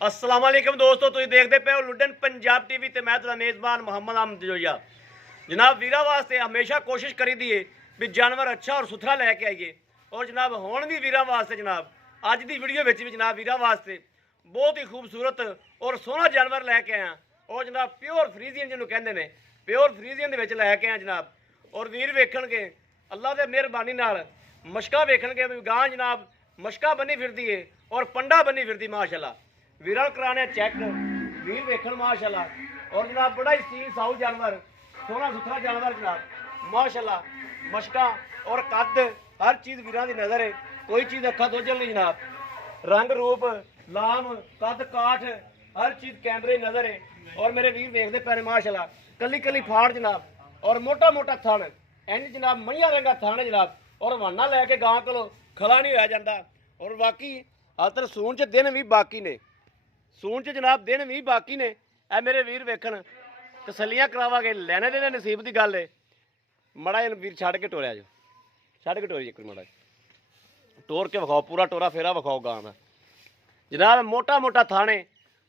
अस्सलाम वालेकुम दोस्तों, तुम देखते पे हो लुडन पंजाब टीवी ते मैं तुहाडा मेज़बान मोहम्मद अहमद जोया। जनाब वीरा वास्ते हमेशा कोशिश करी दी है भी जानवर अच्छा और सुथरा लैके आइए। और जनाब हुण भी वीरा वास्ते जनाब अज की वीडियो में भी जनाब वीरा वास्ते बहुत ही खूबसूरत और सोहना जानवर लैके आया। और जनाब प्योर फ्रीजियन जिन्होंने कहते हैं, प्योर फ्रीजियन के लैके आया जनाब। और वीर वेखणगे अल्लाह के मेहरबानी नाल मशका वेखणगे भी गां जनाब मशका बनी फिरदी है और पंडा बनी फिरदी माशाल्लाह। वीरा कराने चेक वीर वेखण माशाल्लाह। और जनाब बड़ा ही सील साऊ जानवर, सोहना सुथरा जानवर जनाब माशाल्लाह। मशका और कद हर चीज़ वीरां दी नज़र है, कोई चीज़ अखा दोजल नहीं जनाब। रंग रूप लाम कद काठ हर चीज़ कैमरे नज़र है। और मेरे वीर वेखते पे माशाल्लाह कली कली फाड़ जनाब और मोटा मोटा थण इंज जनाब मईया रंगा थण जनाब। और वाना लैके गां को खड़ा नहीं होया जाता। और बाकी अतर सून च दिन भी बाकी ने, सून च जनाब दिन भी बाकी ने। ए मेरे वीर वेखण तसलियां करावांगे, लैने देने नसीब की गल है। माड़ा जिहा वीर छड़ के टोरिया जो छड़ के टोरी एक माड़ा टोर के विखाओ, पूरा टोरा फेरा विखाओ गां का जनाब। मोटा मोटा थाने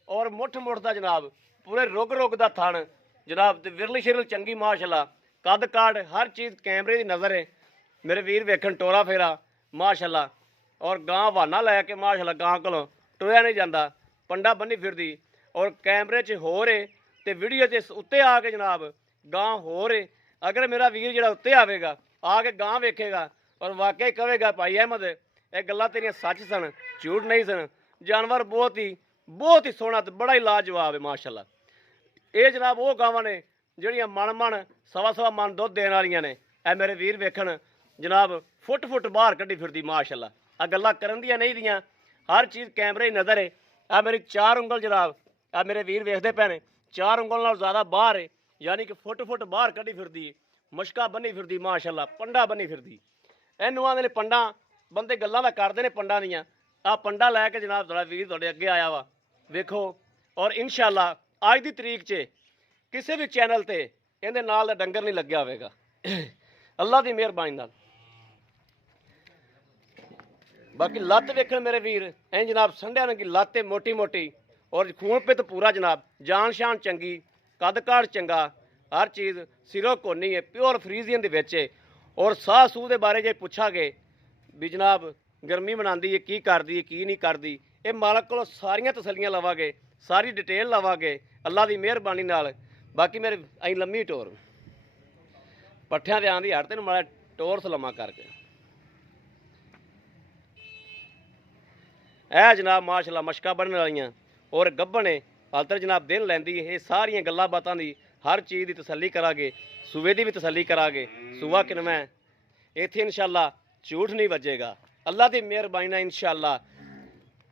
और मुठ मुठ का जनाब पूरे रुग रुग का थण जनाब। विरल शिरल चंगी माशाल्लाह, कद काठ हर चीज़ कैमरे की नज़र है। मेरे वीर वेखण टोरा फेरा माशाल्लाह। और गां बहाना लैके माशाल्लाह गां को टुरिया नहीं जाता, पंडा बनी फिरदी। और कैमरे च हो रहे तो वीडियो च उत्ते आके जनाब गां हो रहे। अगर मेरा वीर जो उत्ते आवेगा आके गां वेखेगा और वाकई कहेगा भाई अहमद ये गल्लां तेरियां सच सन, झूठ नहीं सन। जानवर बहुत ही सोहना तो बड़ा ही लाजवाब है माशाल्लाह। ये जनाब वो गावां ने ਜਿਹੜੀਆਂ मन सवा सवा मन दुध देने वालियां ने। ए मेरे वीर वेखण जनाब फुट फुट बाहर कड्डी फिरदी माशाल्लाह। आ गल्लां करन दियां नहीं दियां, हर चीज़ कैमरे नज़र है। आ मेरी 4 उंगल जनाब आ मेरे वीर वेखते पे ने 4 उंगल नाल ज़्यादा बाहर है, यानी कि फुट फुट बाहर कड्डी फिरदी है। मशका बनी फिरदी माशाल्लाह, पंडा बनी फिरदी। इनू आंदे ने पंडा, बंदे गल्लां तां करदे ने पंडा दियां। आ पंडा लैके जनाब थोड़ा वीर तुहाडे अगे आया वा वेखो। और इंशाल्लाह अज की तरीक च किसी भी चैनल ते इहदे नाल दा डंगर नहीं लग्या होवेगा अल्लाह की मेहरबानी नाल। बाकी लत्त वेखण मेरे वीर ऐ जनाब संढिया रंगी लत्त है, मोटी मोटी और खून पित पूरा जनाब। जान शान चंगी, कद काठ चंगा, हर चीज़ सिरों कोनी है, प्योर फ्रीजियन दे विच है। और साह सूह के बारे जे पुछांगे भी जनाब गर्मी मनांदी है की करदी है की नहीं करदी, ये मालक को सारियां तसलियां लवांगे, सारी डिटेल लवांगे अल्लाह की मेहरबानी नाल। बाकी मेरे अं लम्मी टोर पट्ठियां ते आंदी हट तेन माड़ा टोर सलमा करके है जनाब माशाल्लाह। मशका बनने वालियां और गब्बन ने हालतर जनाब दिन लैंदी है। ये सारियां गल्लां बातां दी हर चीज़ की तसल्ली करांगे, सूबे की भी तसल्ली करांगे। सूबा किनवा इत्थे इंशाल्लाह झूठ नहीं वजेगा अल्लाह की मेहरबानी नाल। इंशाल्लाह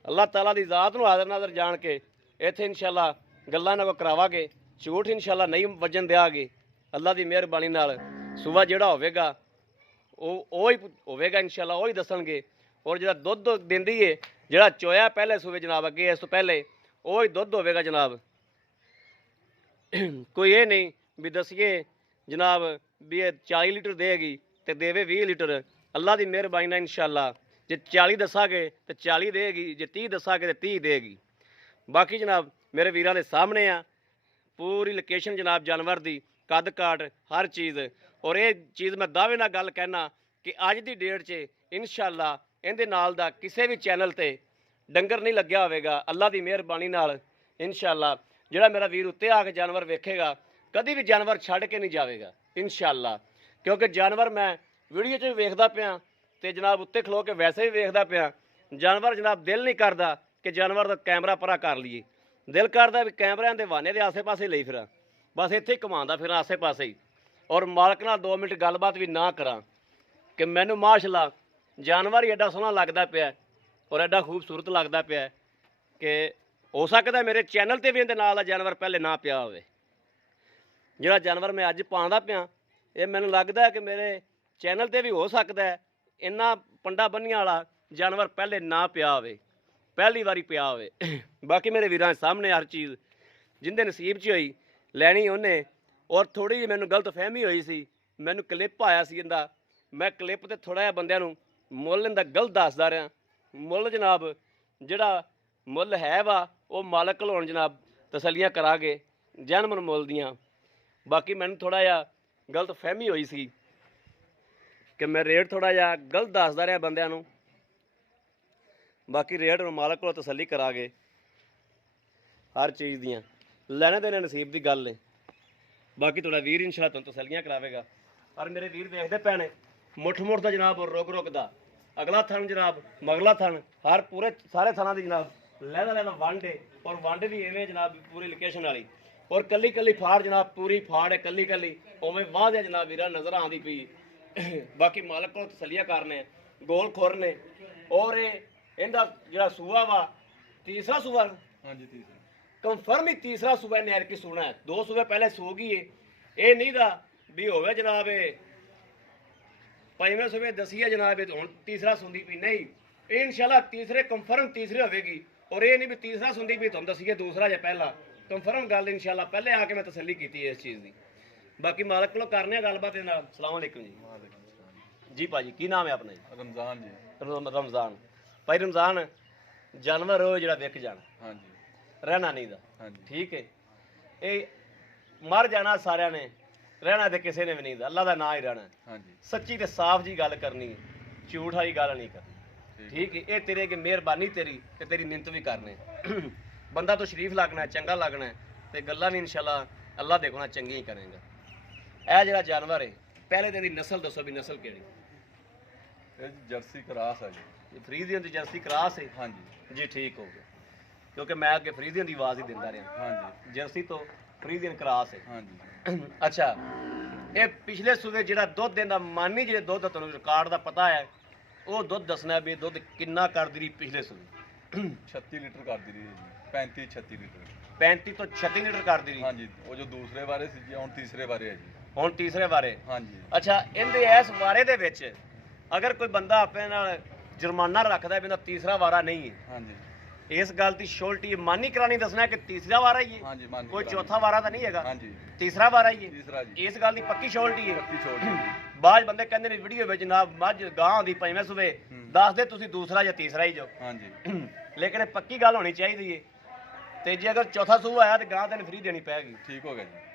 अल्लाह ताला की ज़ात नूं हाज़र नाज़र जान के इत्थे इंशाल्लाह गल्लां इन्हां कोल करावांगे, झूठ इंशाल्लाह नहीं वजन देंगे अल्लाह की मेहरबानी नाल। सूबा जिहड़ा होवेगा वो ही होवेगा इंशाल्लाह, वो ही दसणगे। और जिहड़ा दुध दिंदी है जिहड़ा चोया पहले सूबे जनाब अगे इस तो पहले वो ही दुध होवेगा जनाब। कोई ये नहीं भी दसिए जनाब भी ये 40 लीटर देगी तो देवे 20 लीटर अल्लाह की मेहरबानी नाल इंशाल्लाह। जे 40 दसांगे तो 40 देगी, जे 30 दसांगे तो 30 देगी। बाकी जनाब मेरे वीरां दे सामने आ पूरी लोकेशन जनाब जानवर की कद काठ हर चीज़। और ये चीज़ मैं दावे नाल गल कहना कि अज की डेट च इंशाल्लाह इहदे नाल दा किसी भी चैनल ते डंगर नहीं लग्या होवेगा अल्लाह की मेहरबानी नाल इंशाल्लाह। जिहड़ा मेरा वीर उत्ते आके जानवर वेखेगा कभी भी जानवर छड़ के नहीं जाएगा इंशाल्लाह। क्योंकि जानवर मैं वीडियो च भी वेखदा पिया तो जनाब उत्ते खलो के वैसे भी वेखदा पिया। जानवर जनाब दिल नहीं करता कि जानवर का कैमरा परा कर लीए, दिल करता भी कैमरिਆਂ ਦੇ वाने के आसे पासे ਲਈ फिरा, बस इत्थे ही घुमांदा फिरा आसे पासे ही। और मालक नाल 2 मिनट गलबात भी ना करा कि मैनू माशाल्लाह जानवर ही एडा सोहना लगता पिया और एडा खूबसूरत लगता पिया कि हो सकता मेरे चैनल ते भी इहदे नाल दा जानवर पहले ना पिया होवे। जिहड़ा जानवर मैं अज पाउंदा पिया ये मैनू लगदा है कि मेरे चैनल ते भी हो सकता है इन्ना पंडा बन्निया वाला जानवर पहले ना पिया होवे, पहली बारी पिया होवे। बाकी मेरे वीरां सामने हर चीज़ जिंदे नसीब च होई लैनी उन्हें। और थोड़ी जी मैनू गलत फहमी हुई सी, मैनू क्लिप आया सी इंदा, मैं क्लिप ते थोड़ा जिहा बंदियां नू मुੱਲ इंदा गलत दसदा रहा। मुੱਲ जनाब जिहड़ा मुੱਲ है वा ਉਹ ਮਾਲਕ ਕੋਲ ਹੁਣ ਜਨਾਬ ਤਸੱਲੀਆਂ ਕਰਾਂਗੇ ਜੈਨੂਨ ਮੁੱਲ ਦੀਆਂ। ਬਾਕੀ ਮੈਨੂੰ ਥੋੜਾ ਜਿਹਾ ਗਲਤ ਫਹਿਮੀ ਹੋਈ ਸੀ ਕਿ ਮੈਂ ਰੇਟ ਥੋੜਾ ਜਿਹਾ ਗਲਤ ਦੱਸਦਾ ਰਿਹਾ ਬੰਦਿਆਂ ਨੂੰ। ਬਾਕੀ ਰੇਟ ਮਾਲਕ ਕੋਲ ਤਸੱਲੀ ਕਰਾਂਗੇ ਹਰ ਚੀਜ਼ ਦੀਆਂ, ਲੈਣੇ ਦੇਣੇ ਨਸੀਬ ਦੀ ਗੱਲ ਨੇ। ਬਾਕੀ ਤੁਹਾਡਾ ਵੀਰ ਇਨਸ਼ਾਅੱਲਾ ਤੁਹਾਨੂੰ ਤਸੱਲੀਆਂ ਕਰਾਵੇਗਾ। ਪਰ ਮੇਰੇ ਵੀਰ ਵੇਖਦੇ ਪਏ ਨੇ ਮੁੱਠ ਦਾ ਜਨਾਬ ਰੁਕ ਦਾ ਅਗਲਾ ਥਣ ਜਨਾਬ ਮਗਲਾ ਥਣ ਹਰ ਪੂਰੇ ਸਾਰੇ ਥਣਾਂ ਦੀ ਜਨਾਬ ਲੈਦਾ ਵਾਂਡੇ, ਔਰ ਵਾਂਡੇ ਵੀ ਐਵੇਂ ਜਨਾਬ ਪੂਰੀ ਲੋਕੇਸ਼ਨ ਵਾਲੀ, ਔਰ ਕੱਲੀ ਕੱਲੀ ਫਾੜ ਜਨਾਬ ਪੂਰੀ ਫਾੜ ਹੈ ਕੱਲੀ ਕੱਲੀ ਉਵੇਂ ਵਾਧਿਆ ਜਨਾਬ ਵੀਰਾ ਨਜ਼ਰ ਆਉਂਦੀ ਪਈ। ਬਾਕੀ ਮਾਲਕ ਕੋਲ ਤਸੱਲੀਆਂ ਕਰਨੇ ਗੋਲ ਖੁਰ ਨੇ। ਔਰ ਇਹਦਾ ਜਿਹੜਾ ਸੂਆ ਵਾ ਤੀਸਰਾ ਸੂਆ, ਹਾਂਜੀ ਤੀਸਰਾ ਕੰਫਰਮ ਹੀ ਤੀਸਰਾ ਸੂਆ ਨੈਰ ਕੀ ਸੂਣਾ ਹੈ। 2 ਸੂਏ ਪਹਿਲੇ ਸੋ ਗਈ ਏ, ਇਹ ਨਹੀਂ ਦਾ ਵੀ ਹੋਵੇ ਜਨਾਬ ਇਹ 5ਵੇਂ ਸੂਏ ਦਸੀਆ ਜਨਾਬ ਇਹ ਹੁਣ ਤੀਸਰਾ ਸੁਣਦੀ ਪਈ, ਨਹੀਂ ਇਹ ਇਨਸ਼ਾਅੱਲਾ ਤੀਸਰੇ ਕੰਫਰਮ ਤੀਸਰੇ ਹੋਵੇਗੀ। ਔਰ ਇਹ ਨਹੀਂ ਵੀ ਤੀਸਰਾ ਸੁਣਦੀ ਪਈ ਤੁਹਾਨੂੰ ਦਸੀਏ ਦੂਸਰਾ ਜਾਂ ਪਹਿਲਾ, ਕੰਫਰਮ ਗੱਲ ਇਨਸ਼ਾਅੱਲਾ ਪਹਿਲੇ ਆ ਕੇ ਮੈਂ ਤਸੱਲੀ ਕੀਤੀ ਹੈ ਇਸ ਚੀਜ਼ ਦੀ। ਬਾਕੀ ਮਾਲਕ ਕੋਲੋਂ ਕਰਨੇ ਆ ਗੱਲਬਾਤ ਦੇ ਨਾਲ। ਸਲਾਮ ਅਲੈਕੁਮ ਜੀ। ਜੀ ਭਾਜੀ ਕੀ ਨਾਮ ਹੈ ਆਪਣਾ ਜੀ? ਰਮਜ਼ਾਨ ਜੀ। ਰਮਜ਼ਾਨ ਭਾਈ ਰਮਜ਼ਾਨ ਜਾਨਵਰ ਉਹ ਜਿਹੜਾ ਵਿਕ ਜਾਣਾ, ਹਾਂਜੀ ਰਹਿਣਾ ਨਹੀਂ ਦਾ, ਹਾਂਜੀ ਠੀਕ ਹੈ। ਇਹ ਮਰ ਜਾਣਾ ਸਾਰਿਆਂ ਨੇ, ਰਹਿਣਾ ਤੇ ਕਿਸੇ ਨੇ ਵੀ ਨਹੀਂ ਦਾ, ਅੱਲਾ ਦਾ ਨਾਂ ਹੀ ਰਹਿਣਾ। ਹਾਂਜੀ ਸੱਚੀ ਤੇ ਸਾਫ਼ ਜੀ ਗੱਲ ਕਰਨੀ, ਝੂਠ ਵਾਲੀ ਗੱਲ ਨਹੀਂ ਕਰਨੀ, ਠੀਕ ਹੈ। ਇਹ ਤੇਰੇ ਅੱਗੇ ਮਿਹਰਬਾਨੀ ਤੇਰੀ ਤੇ ਤੇਰੀ ਮਿਹਨਤ ਵੀ ਕਰਨੇ। ਬੰਦਾ ਤੋਂ ਸ਼ਰੀਫ ਲੱਗਣਾ, ਚੰਗਾ ਲੱਗਣਾ ਤੇ ਗੱਲਾਂ ਵੀ ਇਨਸ਼ਾਅੱਲਾ ਅੱਲਾ ਦੇ ਕੋਲ ਚੰਗੀਆਂ ਹੀ ਕਰੇਗਾ। ਇਹ ਜਿਹੜਾ ਜਾਨਵਰ ਹੈ ਪਹਿਲੇ ਤੇ ਇਹਦੀ ਨਸਲ ਦੱਸੋ ਵੀ ਨਸਲ ਕਿਹੜੀ? ਇਹ ਜਰਸੀ ਕਰਾਸ ਹੈ ਜੀ। ਇਹ ਫਰੀਜ਼ੀਅਨ ਦੀ ਜਰਸੀ ਕਰਾਸ ਹੈ? ਹਾਂਜੀ ਜੀ ਠੀਕ ਹੋ ਗਿਆ, ਕਿਉਂਕਿ ਮੈਂ ਅੱਗੇ ਫਰੀਜ਼ੀਅਨ ਦੀ ਆਵਾਜ਼ ਹੀ ਦਿੰਦਾ ਰਿਹਾ। ਹਾਂਜੀ ਜਰਸੀ ਤੋਂ ਫਰੀਜ਼ੀਅਨ ਕਰਾਸ ਹੈ। ਹਾਂਜੀ ਅੱਛਾ, ਇਹ ਪਿਛਲੇ ਸੂਬੇ ਜਿਹੜਾ ਦੁੱਧ ਦਿੰਦਾ ਮਾਨੀ ਜਿਹੜੇ ਦੁੱਧ ਦਾ ਤੁਹਾਨੂੰ ਰਿਕਾਰਡ ਦਾ ਪਤਾ ਹੈ, ਉਹ ਦੁੱਧ ਦੱਸਣਾ ਵੀ ਦੁੱਧ ਕਿੰਨਾ ਕਰਦੀ ਰਹੀ ਪਿਛਲੇ ਸੂਬੇ? 36 ਲੀਟਰ ਕਰਦੀ ਰਹੀ ਜੀ, 35-36 ਲੀਟਰ। 35 ਤੋਂ 36 ਲੀਟਰ ਕਰਦੀ ਰਹੀ। ਹਾਂਜੀ, ਉਹ ਜੋ ਦੂਸਰੇ ਬਾਰੇ ਸੀ ਜੀ, ਹੁਣ ਤੀਸਰੇ ਬਾਰੇ ਹੈ ਜੀ। ਹੁਣ ਤੀਸਰੇ ਬਾਰੇ? ਹਾਂਜੀ। ਅੱਛਾ, ਇਹਦੇ ਇਸ ਬਾਰੇ ਦੇ ਵਿੱਚ ਅਗਰ ਕੋਈ ਬੰਦਾ ਆਪਣੇ ਨਾਲ ਜੁਰਮਾਨਾ ਰੱਖਦਾ ਵੀ ਇਹਦਾ ਤੀਸਰਾ ਵਾਰਾ ਨਹੀਂ ਹੈ, ਹਾਂਜੀ ਇਸ ਗੱਲ ਦੀ ਸ਼ੋਰਟੀ ਮਾਨੀ ਕਰਾਣੀ ਦੱਸਣਾ ਕਿ ਤੀਸਰਾ ਵਾਰਾ ਹੀ ਹੈ, ਹਾਂਜੀ ਮੰਨ ਕੋਈ ਚੌਥਾ ਵਾਰਾ ਤਾਂ ਨਹੀਂ ਹੈਗਾ, ਹਾਂਜੀ ਤੀਸਰਾ ਵਾਰਾ ਹੀ ਹੈ। ਤੀਸਰਾ ਜੀ। ਇਸ ਗੱਲ ਦੀ ਪੱਕੀ ਸ਼ੋਰਟੀ ਹੈ। ਪੱਕੀ ਛੋੜ ਜੀ। ਬਾਅਦ ਬੰਦੇ ਕਹਿੰਦੇ ਨੇ ਵੀਡੀਓ ਵਿੱਚ ਜਨਾਬ ਮੱਝ ਗਾਂ ਦੀ 5ਵੇਂ ਸੂਬੇ ਦੱਸਦੇ ਤੁਸੀਂ ਦੂਸਰਾ ਜਾਂ ਤੀਸਰਾ ਹੀ ਜੋ, ਹਾਂਜੀ ਲੇਕਿਨ ਇਹ ਪੱਕੀ ਗੱਲ ਹੋਣੀ ਚਾਹੀਦੀ ਹੈ। ਤੇ ਜੇ ਅਗਰ ਚੌਥਾ ਸੂਆ ਆਇਆ ਤੇ ਗਾਂ ਤੈਨੂੰ ਫ੍ਰੀ ਦੇਣੀ ਪੈਗੀ। ਠੀਕ ਹੋ ਗਿਆ ਜੀ।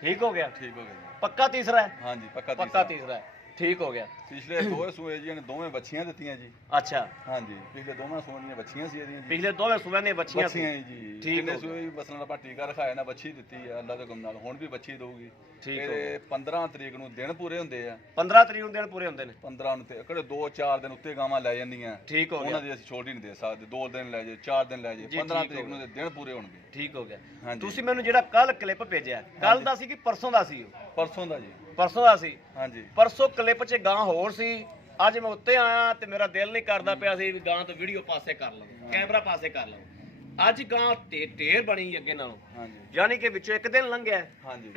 ਠੀਕ ਹੋ ਗਿਆ? ਠੀਕ ਹੋ ਗਿਆ ਜੀ। ਪੱਕਾ ਤੀਸਰਾ ਹੈ? ਹਾਂਜੀ ਪੱਕਾ ਪੱਕਾ ਤੀਸਰਾ ਹੈ, ਠੀਕ ਹੋ ਗਿਆ। ਪਿਛਲੇ 2 ਸੂਏ ਜੀ ਨੇ ਦੋਵੇਂ ਬੱਚੀਆਂ ਦਿੱਤੀਆਂ ਜੀ। ਅੱਛਾ, ਹਾਂਜੀ ਪਿਛਲੇ ਦੋਵਾਂ ਸੂਆਂ ਦੀਆਂ ਬੱਚੀਆਂ ਸੀ ਇਹਦੀਆਂ ਜੀ। ਪਿਛਲੇ ਦੋਵੇਂ ਸੂਬਿਆਂ ਦੀਆਂ ਬੱਚੀਆਂ ਸੀ? ਬੱਚੀਆਂ ਜੀ। ਠੀਕ ਕਿੰਨੇ ਹੋ ਸੂਏ ਵੀ ਬਸਣ ਆਪਾਂ ਟੀਕਾ ਰਖਾਇਆ ਨਾ, ਬੱਚੀ ਦਿੱਤੀ ਹੈ ਅੱਲਾ ਦੇ ਹੁਕਮ ਨਾਲ, ਹੁਣ ਵੀ ਬੱਚੀ ਦਊਗੀ। ਠੀਕ ਹੋ ਇਹ 15 ਤਰੀਕ ਨੂੰ ਦਿਨ ਪੂਰੇ ਹੁੰਦੇ ਆ। 15 ਤਰੀਕ ਨੂੰ ਦਿਨ ਪੂਰੇ ਹੁੰਦੇ ਨੇ? 15 ਨੂੰ ਤੇ ਕਿਹੜੇ 2-4 ਦਿਨ ਉੱਤੇ ਗਾਵਾਂ ਲੈ ਜਾਂਦੀਆਂ। ਠੀਕ ਹੋ ਉਹਨਾਂ ਗਿਆ, ਦੀ ਅਸੀਂ ਛੋਟ ਹੀ ਨਹੀਂ ਦੇ ਸਕਦੇ। 2 ਦਿਨ ਲੈ ਜੇ, 4 ਦਿਨ ਲੈ ਜੇ, ਜੀ, 15 ਠੀਕ ਤਰੀਕ ਹੋ ਨੂੰ ਦੇ ਦਿਨ ਪੂਰੇ ਹੋਣਗੇ। ਠੀਕ ਹੋ ਗਿਆ। ਹਾਂਜੀ। ਤੁਸੀਂ ਮੈਨੂੰ ਜਿਹੜਾ ਕੱਲ ਕਲਿੱਪ ਭੇਜਿਆ, ਕੱਲ ਦਾ ਸੀ ਕਿ ਪਰਸੋਂ ਦਾ ਸੀ? ਪਰਸੋਂ ਦਾ ਜੀ। ਪਰਸੋਂ ਦਾ ਸੀ। ਹਾਂਜੀ ਪਰਸੋਂ ਕਲਿੱਪ 'ਚ ਗਾਂ ਹੋਰ ਸੀ, ਅੱਜ ਮੈਂ ਉੱਤੇ ਆਇਆ ਤੇ ਮੇਰਾ ਦਿਲ ਨਹੀਂ ਕਰਦਾ ਪਿਆ ਸੀ ਵੀ ਗਾਂ ਤੋਂ ਵੀਡੀਓ ਪਾਸੇ ਕਰ ਲਵਾਂ, ਕੈਮਰਾ ਪਾਸੇ ਕਰ ਲਵਾਂ। ਅੱਜ ਗਾਂ ਢੇਰ ਬਣੀ ਅੱਗੇ ਨਾਲੋਂ, ਹਾਂਜੀ ਯਾਨੀ ਕਿ ਵਿੱਚੋਂ ਇੱਕ ਦਿਨ ਲੰਘਿਆ। ਹਾਂਜੀ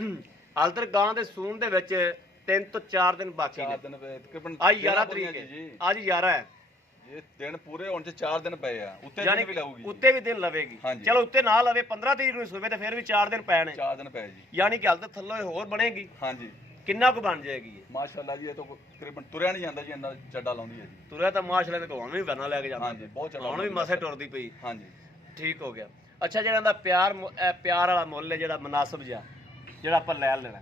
ਹਾਲ ਤੱਕ ਗਾਂ ਦੇ ਸੂਣ ਦੇ ਵਿੱਚ 3 ਤੋਂ 4 ਦਿਨ ਬਾਕੀ 4 ਨੇ। ਦਿਨ ਪਏ ਤਕਰੀਬਨ। ਅੱਜ 11 ਤਰੀਕ ਹੈ, ਜੀ। ਅੱਜ 11 ਹੈ, ਇਹ ਦਿਨ ਪੂਰੇ ਹੋਣ ਚ 4 ਦਿਨ ਪਏ ਆ। ਉੱਤੇ ਯਾਨੀ ਦਿਨ ਵੀ ਲਾਊਗੀ। ਉੱਤੇ ਵੀ ਦਿਨ ਲਵੇਗੀ। ਹਾਂਜੀ। ਚਲੋ ਉੱਤੇ ਨਾ ਲਵੇ 15 ਤਰੀਕ ਨੂੰ ਸੂਵੇ ਤੇ ਫਿਰ ਵੀ 4 ਦਿਨ ਪਏ ਨੇ, 4 ਦਿਨ ਪਏ ਜੀ। ਯਾਨੀ ਕਿ ਹਾਲ ਤੱਕ ਥੱਲੋਂ ਹੋਰ ਬਣੇਗੀ। ਹਾਂਜੀ ਕਿੰਨਾ ਕੁ ਬਣ ਜਾਏਗੀ ਇਹ? ਮਾਸ਼ਾਅੱਲਾ ਜੀ, ਇਹ ਤਾਂ ਤਕਰੀਬਨ ਤੁਰਿਆ ਨਹੀਂ ਜਾਂਦਾ ਜੀ, ਇੰਨਾ ਚੱਡਾ ਲਾਉਂਦੀ ਹੈ ਜੀ। ਤੁਰਿਆ ਤਾਂ ਮਾਸ਼ਾਅੱਲਾ ਤੇ ਕੋਣ ਵੀ ਵਰਨਾ ਲੈ ਕੇ ਜਾਂਦਾ। ਹਾਂਜੀ, ਬਹੁਤ ਚੱਡਾ ਹੁਣ ਵੀ ਮਸੇ ਟੁਰਦੀ ਪਈ। ਹਾਂਜੀ ਠੀਕ ਹੋ ਗਿਆ। ਅੱਛਾ, ਜਿਹੜਾ ਇਹਦਾ ਪਿਆਰ ਵਾਲਾ ਮੁੱਲ ਹੈ, ਜਿਹੜਾ ਮੁਨਾਸਬ ਜਿਹਾ, ਜਿਹੜਾ ਆਪਾਂ ਲੈ ਲੈਣਾ,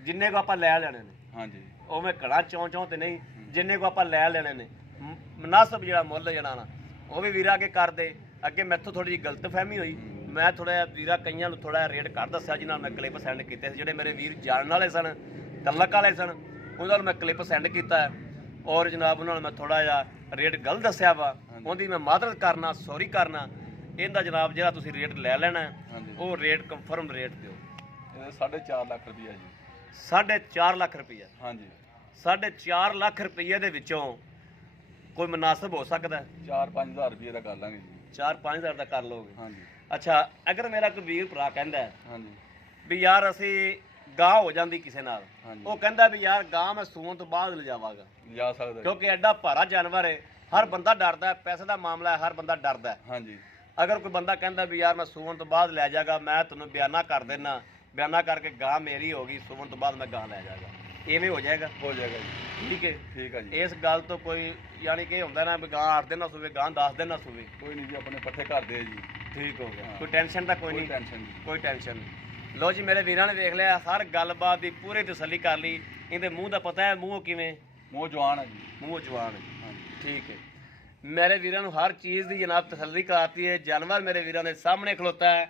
ਜਿੰਨੇ ਕੋ ਆਪਾਂ ਲੈ ਲੈਣੇ ਨੇ, ਹਾਂਜੀ ਉਵੇਂ ਘੜਾ ਚੌਂ ਤੇ ਨਹੀਂ, ਜਿੰਨੇ ਕੋ ਆਪਾਂ ਲੈ ਲੈਣੇ ਨੇ ਮੁਨਾਸਬ ਜਿਹੜਾ ਮੁੱਲ ਜਿਹੜਾ ਨਾ, ਉਹ ਵੀ ਵੀਰਾ ਅੱਗੇ ਕਰਦੇ। ਅੱਗੇ ਮੈਥੋਂ ਥੋੜੀ ਜਿਹੀ ਗਲਤ ਫਹਿਮੀ ਹੋਈ, ਮੈਂ ਥੋੜਾ ਜਿਹਾ ਵੀਰਾ ਕਈਆਂ ਨੂੰ ਥੋੜਾ ਜਿਹਾ ਰੇਟ ਘੱਟ ਦੱਸਿਆ, ਜਿਹਨਾਂ ਮੈਂ ਕਲਿੱਪ ਸੈਂਡ ਕੀਤੇ ਸੀ, ਜਿਹੜੇ ਮੇਰੇ ਵੀਰ ਜਾਣਨ ਵਾਲੇ ਸਨ, ਤਲਕ ਵਾਲੇ ਸਨ, ਉਹਨਾਂ ਨੂੰ ਮੈਂ ਕਲਿੱਪ ਸੈਂਡ ਕੀਤਾ ਹੈ। ਔਰ ਜਨਾਬ ਉਹਨਾਂ ਨੂੰ ਮੈਂ ਥੋੜਾ ਜਿਹਾ ਰੇਟ ਗਲਤ ਦੱਸਿਆ ਵਾ, ਉਹਦੀ ਮੈਂ ਮਾਦਰਤ ਕਰਨਾ, ਸੌਰੀ ਕਰਨਾ। ਇਹਦਾ ਜਨਾਬ ਜਿਹੜਾ ਤੁਸੀਂ ਰੇਟ ਲੈ ਲੈਣਾ ਉਹ ਰੇਟ ਕੰਫਰਮ ਰੇਟ ਦਿਓ। ਇਹ 4.5 ਲੱਖ ਰੁਪਈਆ ਜੀ। 4.5 ਲੱਖ ਰੁਪਈਆ? ਹਾਂਜੀ 4.5 ਲੱਖ ਰੁਪਈਏ ਦੇ ਵਿੱਚੋਂ ਕੋਈ ਮੁਨਾਸਬ ਹੋ ਸਕਦਾ? 4-5 ਹਜ਼ਾਰ ਰੁਪਏ ਦਾ ਕਰ ਲਾਂਗੇ ਜੀ। 4-5 ਹਜ਼ਾਰ ਦਾ ਕਰ ਲਓਗੇ? ਹਾਂਜੀ ਅੱਛਾ, ਅਗਰ ਮੇਰਾ ਕੋਈ ਵੀਰ ਭਰਾ ਕਹਿੰਦਾ ਹੈ ਹਾਂਜੀ ਵੀ ਯਾਰ ਅਸੀਂ ਗਾਂ ਹੋ ਜਾਂਦੀ ਕਿਸੇ ਨਾਲ, ਹਾਂਜੀ। ਉਹ ਕਹਿੰਦਾ ਵੀ ਯਾਰ ਗਾਂ ਮੈਂ ਸੂਣ ਤੋਂ ਬਾਅਦ ਲਿਜਾਵਾਂਗਾ, ਜਾ ਸਕਦਾ ਜੀ। ਕਿਉਂਕਿ ਐਡਾ ਭਾਰਾ ਜਾਨਵਰ ਹੈ, ਹਰ ਬੰਦਾ ਡਰਦਾ ਹੈ, ਪੈਸੇ ਦਾ ਮਾਮਲਾ ਹੈ, ਹਰ ਬੰਦਾ ਡਰਦਾ ਹੈ। ਹਾਂਜੀ ਅਗਰ ਕੋਈ ਬੰਦਾ ਕਹਿੰਦਾ ਵੀ ਯਾਰ ਮੈਂ ਸੂਣ ਤੋਂ ਬਾਅਦ ਲੈ ਜਾਗਾ, ਮੈਂ ਤੁਹਾਨੂੰ ਬਿਆਨਾ ਕਰ ਦੇਣਾ, ਬਿਆਨਾ ਕਰਕੇ ਗਾਂ ਮੇਰੀ ਹੋ ਗਈ, ਸੂਣ ਤੋਂ ਬਾਅਦ ਮੈਂ ਗਾਂ ਲੈ ਜਾਗਾ, ਇਵੇਂ ਹੋ ਜਾਏਗਾ? ਹੋ ਜਾਏਗਾ ਜੀ। ਠੀਕ ਹੈ, ਠੀਕ ਹੈ ਜੀ। ਇਸ ਗੱਲ ਤੋਂ ਕੋਈ ਯਾਨੀ ਕਿ ਹੁੰਦਾ ਨਾ ਵੀ ਗਾਂ 8 ਦਿਨ ਨਾ ਸੂਵੇ, ਗਾਂ 10 ਦਿਨ ਨਾ ਸੂਵੇ? ਕੋਈ ਨਹੀਂ ਜੀ, ਆਪਣੇ ਪੱਠੇ ਘਰ ਦੇ ਜੀ। ਠੀਕ ਹੋ ਗਿਆ ਹਾਂ। ਕੋਈ ਟੈਨਸ਼ਨ ਤਾਂ ਕੋਈ ਕੋਈ ਨਹੀਂ ਟੈਨਸ਼ਨ ਨਹੀਂ ਕੋਈ ਟੈਨਸ਼ਨ ਨਹੀਂ ਲੋ ਜੀ ਮੇਰੇ ਵੀਰਾਂ ਨੇ ਵੇਖ ਲਿਆ ਹਰ ਗੱਲਬਾਤ ਦੀ ਪੂਰੀ ਤਸੱਲੀ ਕਰ ਲਈ ਇਹਦੇ ਮੂੰਹ ਦਾ ਪਤਾ ਹੈ ਮੂੰਹ ਕਿਵੇਂ ਮੂੰਹ ਜਵਾਨ ਹੈ ਜੀ ਮੂੰਹ ਜਵਾਨ ਹੈ ਹਾਂਜੀ ਠੀਕ ਹੈ ਮੇਰੇ ਵੀਰਾਂ ਨੂੰ ਹਰ ਚੀਜ਼ ਦੀ ਜਨਾਬ ਤਸੱਲੀ ਕਰਾਤੀ ਹੈ ਜਾਨਵਰ ਮੇਰੇ ਵੀਰਾਂ ਦੇ ਸਾਹਮਣੇ ਖਲੋਤਾ ਹੈ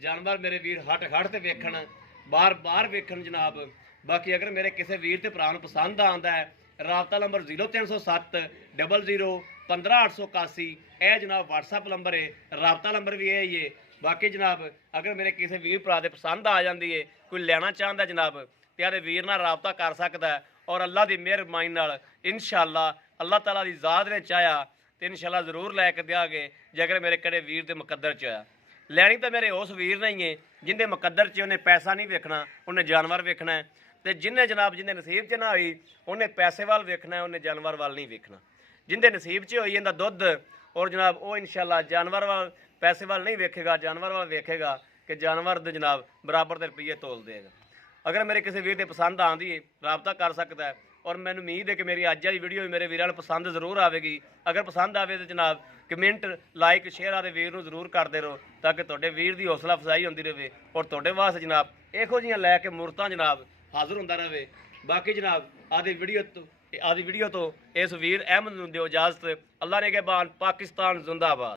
ਜਾਨਵਰ ਮੇਰੇ ਵੀਰ ਹਟ ਤੇ ਵੇਖਣ ਬਾਰ ਵੇਖਣ ਜਨਾਬ ਬਾਕੀ ਅਗਰ ਮੇਰੇ ਕਿਸੇ ਵੀਰ ਤੇ ਭਰਾ ਨੂੰ ਪਸੰਦ ਆਉਂਦਾ ਹੈ ਰਾਬਤਾ ਨੰਬਰ 0307 00 15881 ਇਹ ਜਨਾਬ WhatsApp ਨੰਬਰ ਹੈ ਰਾਬਤਾ ਨੰਬਰ ਵੀ ਇਹ ਹੀ ਹੈ ਬਾਕੀ ਜਨਾਬ ਅਗਰ ਮੇਰੇ ਕਿਸੇ ਵੀਰ ਭਰਾ ਦੇ ਪਸੰਦ ਆ ਜਾਂਦੀ ਹੈ ਕੋਈ ਲੈਣਾ ਚਾਹੁੰਦਾ ਜਨਾਬ ਤੇ ਆਦੇ ਵੀਰ ਨਾਲ ਰਾਬਤਾ ਕਰ ਸਕਦਾ ਹੈ ਔਰ ਅੱਲਾ ਦੀ ਮਿਹਰਬਾਨੀ ਨਾਲ ਇਨਸ਼ਾਅੱਲਾ ਅੱਲਾਹ ਤਾਲਾ ਦੀ ਜ਼ਾਤ ਨੇ ਚਾਹਿਆ ਤੇ ਇਨਸ਼ਾਅੱਲਾ ਜ਼ਰੂਰ ਲੈ ਕੇ ਦਿਆਂਗੇ ਜੇ ਅਗਰ ਮੇਰੇ ਕਿਹੜੇ ਵੀਰ ਦੇ ਮੁਕੱਦਰ ਚ ਹੋਇਆ ਲੈਣੀ ਤਾਂ ਮੇਰੇ ਉਸ ਵੀਰ ਨਹੀਂ ਹੈ ਜਿੰਦੇ ਮੁਕੱਦਰ ਚ ਉਹਨੇ ਪੈਸਾ ਨਹੀਂ ਵੇਖਣਾ ਉਹਨੇ ਜਾਨਵਰ ਵੇਖਣਾ ਹੈ ਤੇ ਜਿੰਨੇ ਜਨਾਬ ਜਿੰਦੇ ਨਸੀਬ 'ਚ ਨਾ ਹੋਈ ਉਹਨੇ ਪੈਸੇ ਵੱਲ ਵੇਖਣਾ ਉਹਨੇ ਜਾਨਵਰ ਵੱਲ ਨਹੀਂ ਵੇਖਣਾ ਜਿੰਦੇ ਨਸੀਬ 'ਚ ਹੋਈ ਇਹਦਾ ਦੁੱਧ ਔਰ ਜਨਾਬ ਉਹ ਇਨਸ਼ਾਅੱਲਾ ਜਾਨਵਰ ਵੱਲ ਪੈਸੇ ਵੱਲ ਨਹੀਂ ਵੇਖੇਗਾ ਜਾਨਵਰ ਵੱਲ ਵੇਖੇਗਾ ਕਿ ਜਾਨਵਰ ਦੇ ਜਨਾਬ ਬਰਾਬਰ ਦੇ ਰੁਪਈਏ ਤੋਲ ਦੇਗਾ ਅਗਰ ਮੇਰੇ ਕਿਸੇ ਵੀਰ ਦੇ ਪਸੰਦ ਆਉਂਦੀ ਹੈ ਰਾਬਤਾ ਕਰ ਸਕਦਾ ਹੈ ਔਰ ਮੈਨੂੰ ਉਮੀਦ ਹੈ ਕਿ ਮੇਰੀ ਅੱਜ ਵਾਲੀ ਵੀਡੀਓ ਵੀ ਮੇਰੇ ਵੀਰਾਂ ਨੂੰ ਪਸੰਦ ਜ਼ਰੂਰ ਆਵੇਗੀ ਅਗਰ ਪਸੰਦ ਆਵੇ ਤਾਂ ਜਨਾਬ ਕਮੈਂਟ ਲਾਈਕ ਸ਼ੇਅਰ ਆਦੇ ਵੀਰ ਨੂੰ ਜ਼ਰੂਰ ਕਰਦੇ ਰਹੋ ਤਾਂ ਕਿ ਤੁਹਾਡੇ ਵੀਰ ਦੀ ਹੌਸਲਾ ਅਫਜ਼ਾਈ ਹੁੰਦੀ ਰਹੇ ਔਰ ਤੁਹਾਡੇ ਵਾਸਤੇ ਜਨਾਬ ਇਹੋ ਜਿਹੀਆਂ ਲੈ ਕੇ ਮੂਰਤਾਂ ਜਨਾਬ ਹਾਜ਼ਰ ਹੁੰਦਾ ਰਹੇ ਬਾਕੀ ਜਨਾਬ ਆਦੀ ਵੀਡੀਓ ਤੋਂ ਇਸ ਵੀਰ ਅਹਿਮਦ ਨੂੰ ਦਿਓ ਇਜਾਜ਼ਤ ਅੱਲਾ ਨੇ ਕੇ ਬਾਨ ਪਾਕਿਸਤਾਨ ਜ਼ਿੰਦਾਬਾਦ